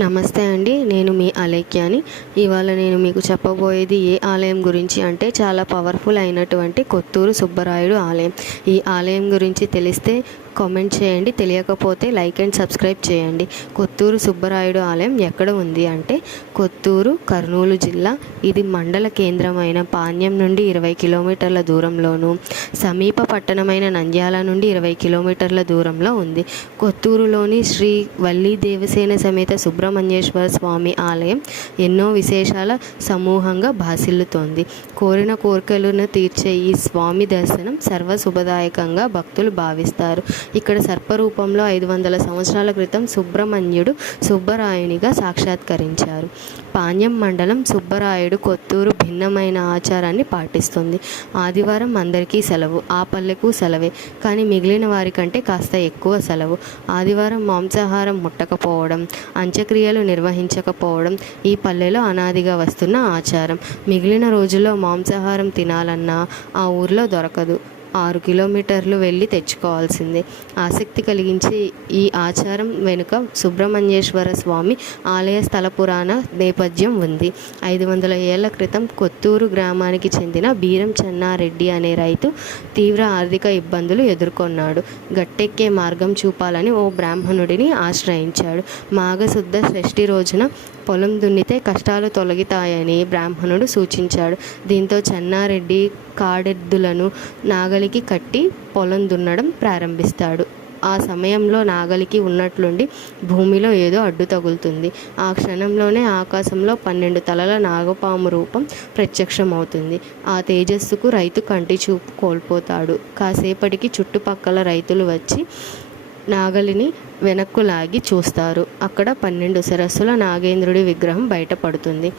నమస్తే అండి. నేను మీ అలేఖ్యాని. ఇవాళ నేను మీకు చెప్పబోయేది ఏ ఆలయం గురించి అంటే చాలా పవర్ఫుల్ అయినటువంటి కొత్తూరు సుబ్బరాయుడు ఆలయం. ఈ ఆలయం గురించి తెలిస్తే కామెంట్ చేయండి, తెలియకపోతే లైక్ అండ్ సబ్స్క్రైబ్ చేయండి. కొత్తూరు సుబ్బరాయుడు ఆలయం ఎక్కడ ఉంది అంటే కొత్తూరు, కర్నూలు జిల్లా. ఇది మండల కేంద్రమైన పాణ్యం నుండి 20 కిలోమీటర్ల దూరంలోను, సమీప పట్టణమైన నంద్యాల నుండి 20 కిలోమీటర్ల దూరంలో ఉంది. కొత్తూరులోని శ్రీ వల్లీ దేవసేన సమేత సుబ్రహ్మణ్యేశ్వర స్వామి ఆలయం ఎన్నో విశేషాల సమూహంగా భాసిల్లుతోంది. కోరిన కోరికలను తీర్చే ఈ స్వామి దర్శనం సర్వశుభదాయకంగా భక్తులు భావిస్తారు. ఇక్కడ సర్పరూపంలో 500 సంవత్సరాల క్రితం సుబ్రహ్మణ్యుడు సుబ్బరాయునిగా సాక్షాత్కరించారు. పాణ్యం మండలం సుబ్బరాయుడు కొత్తూరు భిన్నమైన ఆచారాన్ని పాటిస్తుంది. ఆదివారం అందరికీ సెలవు, ఆ పల్లెకు సెలవే, కానీ మిగిలిన వారికంటే కాస్త ఎక్కువ సెలవు. ఆదివారం మాంసాహారం ముట్టకపోవడం, అంత్యక్రియలు నిర్వహించకపోవడం ఈ పల్లెలో అనాదిగా వస్తున్న ఆచారం. మిగిలిన రోజుల్లో మాంసాహారం తినాలన్నా ఆ ఊర్లో దొరకదు. 6 కిలోమీటర్లు వెళ్ళి తెచ్చుకోవాల్సిందే. ఆసక్తి కలిగించే ఈ ఆచారం వెనుక సుబ్రహ్మణ్యేశ్వర స్వామి ఆలయ స్థల పురాణ నేపథ్యం ఉంది. 500 ఏళ్ల క్రితం కొత్తూరు గ్రామానికి చెందిన బీరం చెన్నారెడ్డి అనే రైతు తీవ్ర ఆర్థిక ఇబ్బందులు ఎదుర్కొన్నాడు. గట్టెక్కే మార్గం చూపాలని ఓ బ్రాహ్మణుడిని ఆశ్రయించాడు. మాఘశుద్ధ షష్ఠి రోజున పొలం దున్నితే కష్టాలు తొలగితాయని బ్రాహ్మణుడు సూచించాడు. దీంతో చెన్నారెడ్డి కాడెద్దులను నాగలికి కట్టి పొలం దున్నడం ప్రారంభిస్తాడు. ఆ సమయంలో నాగలికి ఉన్నట్లుండి భూమిలో ఏదో అడ్డు తగులుతుంది. ఆ క్షణంలోనే ఆకాశంలో 12 తలల నాగపాము రూపం ప్రత్యక్షమవుతుంది. ఆ తేజస్సుకు రైతు కంటి చూపు కోల్పోతాడు. కాసేపటికి చుట్టుపక్కల రైతులు వచ్చి నాగలిని వెనక్కు లాగి చూస్తారు. అక్కడ 12 శిరస్సుల నాగేంద్రుడి విగ్రహం బయటపడుతుంది.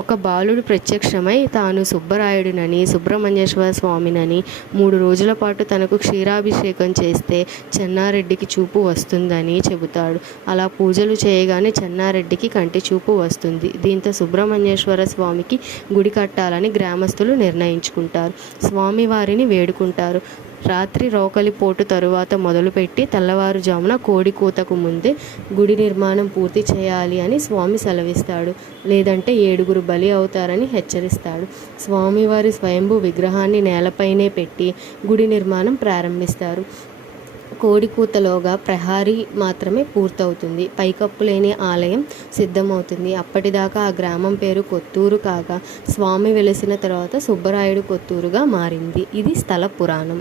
ఒక బాలుడు ప్రత్యక్షమై తాను సుబ్బరాయుడినని, సుబ్రహ్మణ్యేశ్వర స్వామినని, 3 రోజుల పాటు తనకు క్షీరాభిషేకం చేస్తే చెన్నారెడ్డికి చూపు వస్తుందని చెబుతాడు. అలా పూజలు చేయగానే చెన్నారెడ్డికి కంటి చూపు వస్తుంది. దీంతో సుబ్రహ్మణ్యేశ్వర స్వామికి గుడి కట్టాలని గ్రామస్తులు నిర్ణయించుకుంటారు. స్వామివారిని వేడుకుంటారు. రాత్రి రోకలి పోటు తరువాత మొదలుపెట్టి తెల్లవారుజామున కోడి కూతకు ముందే గుడి నిర్మాణం పూర్తి చేయాలి అని స్వామి సెలవిస్తాడు. లేదంటే 7 బలి అవుతారని హెచ్చరిస్తాడు. స్వామివారి స్వయంభూ విగ్రహాన్ని నేలపైనే పెట్టి గుడి నిర్మాణం ప్రారంభిస్తారు. కోడికూతలోగా ప్రహారీ మాత్రమే పూర్తవుతుంది. పైకప్పు లేని ఆలయం సిద్ధమవుతుంది. అప్పటిదాకా ఆ గ్రామం పేరు కొత్తూరు కాగా స్వామి వెలిసిన తర్వాత సుబ్బరాయుడు కొత్తూరుగా మారింది. ఇది స్థల పురాణం.